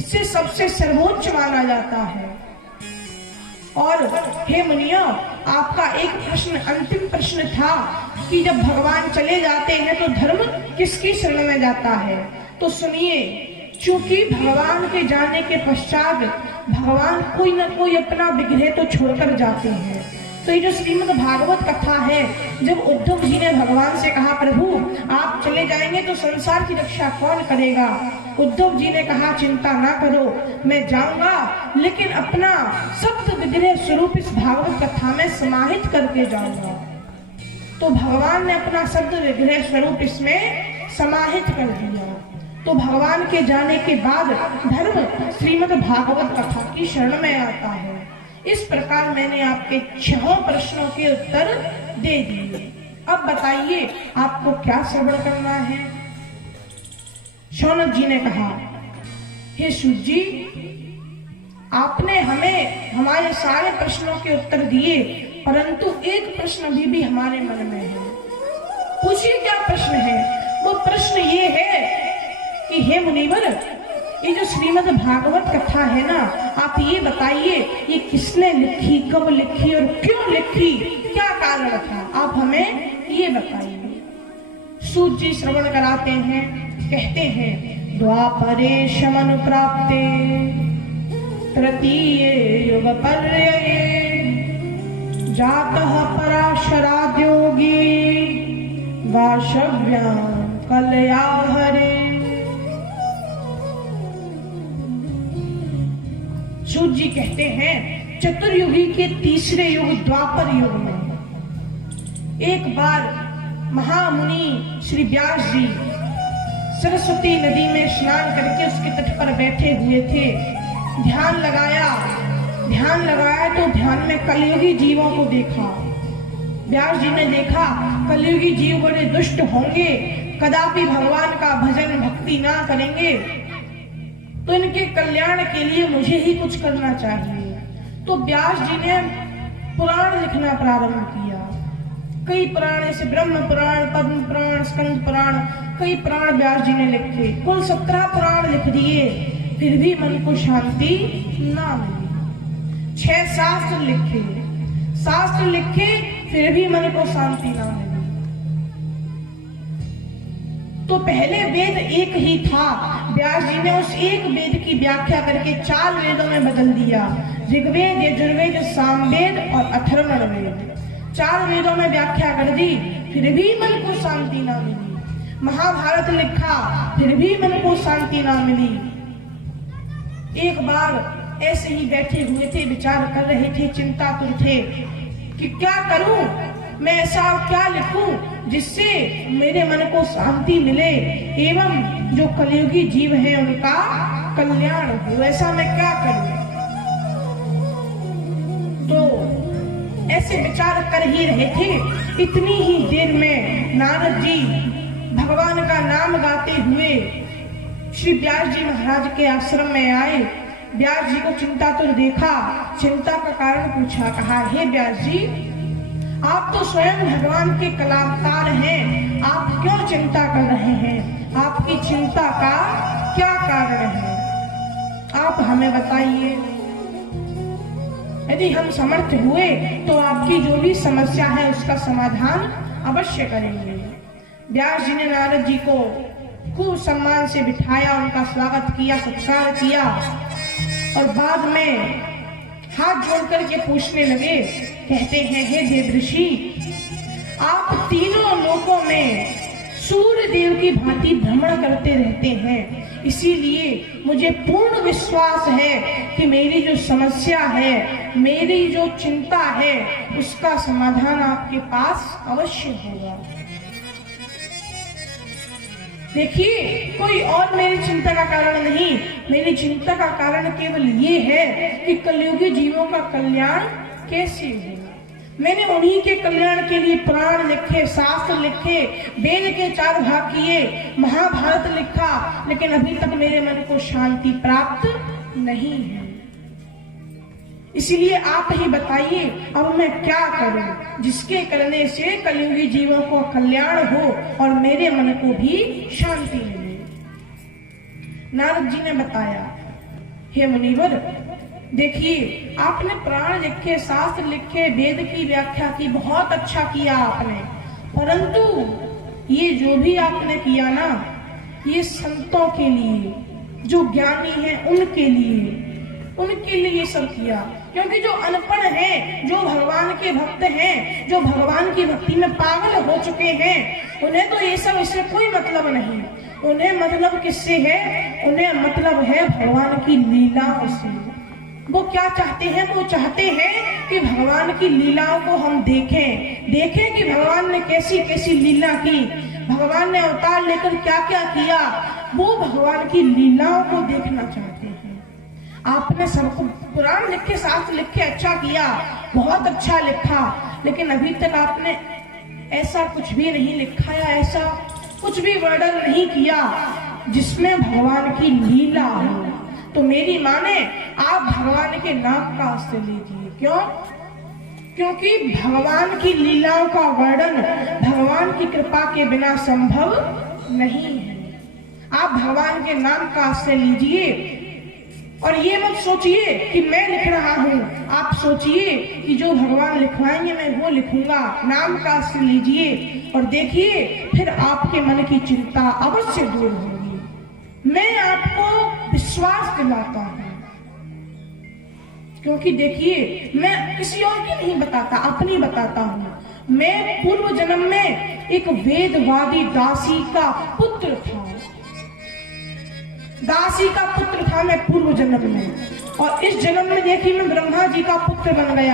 इसे सबसे सर्वोच्च माना जाता है। और हे मुनियों, आपका एक प्रश्न, अंतिम प्रश्न था कि जब भगवान चले जाते हैं तो धर्म किसकी शरण में जाता है। तो सुनिए, चूंकि भगवान के जाने के पश्चात भगवान कोई न कोई अपना विग्रह तो छोड़कर जाते हैं। तो ये जो श्रीमद् भागवत कथा है, जब उद्धव जी ने भगवान से कहा, प्रभु आप चले जाएंगे तो संसार की रक्षा कौन करेगा। उद्धव जी ने कहा, चिंता ना करो, मैं जाऊंगा, लेकिन अपना सप्त विग्रह स्वरूप इस भागवत कथा में समाहित करके जाऊंगा। तो भगवान ने अपना सप्त विग्रह स्वरूप इसमें समाहित कर दिया। तो भगवान के जाने के बाद धर्म श्रीमद् भागवत कथा की शरण में आता है। इस प्रकार मैंने आपके 6 प्रश्नों के उत्तर दे दिए। अब बताइए आपको क्या श्रवण करना है। शौनक जी ने कहा, हे सूत जी, आपने हमें हमारे सारे प्रश्नों के उत्तर दिए, परंतु एक प्रश्न भी हमारे मन में है। पूछिए क्या प्रश्न है। वो प्रश्न ये है कि हे मुनिवर, ये जो श्रीमद् भागवत कथा है ना, आप ये बताइए ये किसने लिखी, कब लिखी और क्यों लिखी, क्या कारण था, आप हमें ये बताइए। सूत जी श्रवण कराते हैं, कहते हैं, द्वापरे शमनु प्राप्ते तृतीये युग पर्यये जातः पराशराद्योगी वाशव्यां कलयाहरे। सूत जी कहते हैं, चतुर्युगी के तीसरे युग द्वापर युग में एक बार महामुनि श्री व्यास जी सरस्वती नदी में स्नान करके उसके तट पर बैठे हुए थे। ध्यान लगाया तो ध्यान में कलयुगी जीवों को देखा। व्यास जी ने देखा कलयुगी जीव बड़े दुष्ट होंगे, कदापि भगवान का भजन भक्ति ना करेंगे, तो इनके कल्याण के लिए मुझे ही कुछ करना चाहिए। तो व्यास जी ने पुराण लिखना प्रारंभ किया। कई पुराण, जैसे ब्रह्म पुराण, पद्म पुराण, स्कंद पुराण, कई पुराण व्यास जी ने लिखे। कुल 17 पुराण लिख दिए, फिर भी मन को शांति ना मिली। 6 शास्त्र लिखे, फिर भी मन को शांति ना मिली। तो पहले वेद एक ही था, व्यास जी ने उस एक वेद की व्याख्या करके 4 वेदों में बदल दिया। ऋग्वेद, यजुर्वेद, सामवेद और अथर्वण वेद, 4 वेदों में व्याख्या कर दी, फिर भी मन को शांति ना मिली। महाभारत लिखा, फिर भी मन को शांति ना मिली। एक बार ऐसे ही बैठे हुए थे, विचार कर रहे थे, चिंतातुर थे कि क्या करूं, मैं ऐसा क्या लिखूं जिससे मेरे मन को शांति मिले एवं जो कलयुगी जीव हैं उनका कल्याण हो, ऐसा मैं क्या करूं। तो ऐसे विचार कर ही रहे थे, इतनी ही देर में नारद जी भगवान का नाम गाते हुए श्री व्यास जी महाराज के आश्रम में आए। व्यास जी को चिंतातुर देखा, चिंता का कारण पूछा, कहा, हे व्यास जी, आप तो स्वयं भगवान के कलाकार हैं, आप क्यों चिंता कर रहे हैं, आपकी चिंता का क्या कारण है, आप हमें बताइए। यदि हम समर्थ हुए तो आपकी जो भी समस्या है उसका समाधान अवश्य करेंगे। व्यास जी ने नारद जी को खूब सम्मान से बिठाया, उनका स्वागत किया, सत्कार किया और बाद में हाथ जोड़ करके पूछने लगे। कहते हैं, हे देवर्षि, आप तीनों लोकों में सूर्य देव की भांति भ्रमण करते रहते हैं, इसीलिए मुझे पूर्ण विश्वास है कि मेरी जो समस्या है, मेरी जो चिंता है, उसका समाधान आपके पास अवश्य होगा। देखिए, कोई और मेरी चिंता का कारण नहीं, मेरी चिंता का कारण केवल ये है कि कलयुगी जीवों का कल्याण कैसे हो। मैंने उन्हीं के कल्याण के लिए पुराण लिखे, शास्त्र लिखे, वेद के 4 भाग किए, महाभारत लिखा, लेकिन अभी तक मेरे मन को शांति प्राप्त नहीं है। इसीलिए आप ही बताइए, अब मैं क्या करूं जिसके करने से कलयुगी जीवों को कल्याण हो और मेरे मन को भी शांति मिले। नारद जी ने बताया, हे मुनिवर, देखिए आपने पुराण लिखे, शास्त्र लिखे, वेद की व्याख्या की, बहुत अच्छा किया आपने, परंतु ये जो भी आपने किया ना, ये संतों के लिए, जो ज्ञानी हैं उनके लिए ये सब किया। क्योंकि जो अनपढ़ हैं, जो भगवान के भक्त हैं, जो भगवान की भक्ति में पागल हो चुके हैं, उन्हें तो ये सब इससे कोई मतलब नहीं। उन्हें मतलब किससे है? उन्हें मतलब है भगवान की लीलाओं से। वो क्या चाहते हैं? वो चाहते हैं कि भगवान की लीलाओं को हम देखें कि भगवान ने कैसी कैसी लीला की, भगवान ने अवतार लेकर क्या क्या किया, वो भगवान की लीलाओं को देखना चाहते हैं। आपने सबको पुराण लिखे, शास्त्र लिखे, अच्छा किया, बहुत अच्छा लिखा, लेकिन अभी तक आपने ऐसा कुछ भी नहीं लिखा या ऐसा कुछ भी वर्णन नहीं किया जिसमें भगवान की लीला हो। तो मेरी माने आप भगवान के नाम का आश्रय लीजिए। क्यों? क्योंकि भगवान की लीलाओं का वर्णन भगवान की कृपा के बिना संभव नहीं है। आप भगवान के नाम का आश्रय लीजिए और ये मत सोचिए कि मैं लिख रहा हूँ, आप सोचिए कि जो भगवान लिखवाएंगे मैं वो लिखूंगा। नाम का आश्रय लीजिए और देखिए, फिर आपके मन की चिंता अवश्य दूर होगी। मैं आपको विश्वास दिलाता हूँ, क्योंकि देखिए मैं किसी और की नहीं बताता, अपनी बताता हूँ। मैं पूर्व जन्म में एक वेदवादी दासी का पुत्र था, मैं पूर्व जन्म में, और इस जन्म में देखिए मैं ब्रह्मा जी का पुत्र बन गया।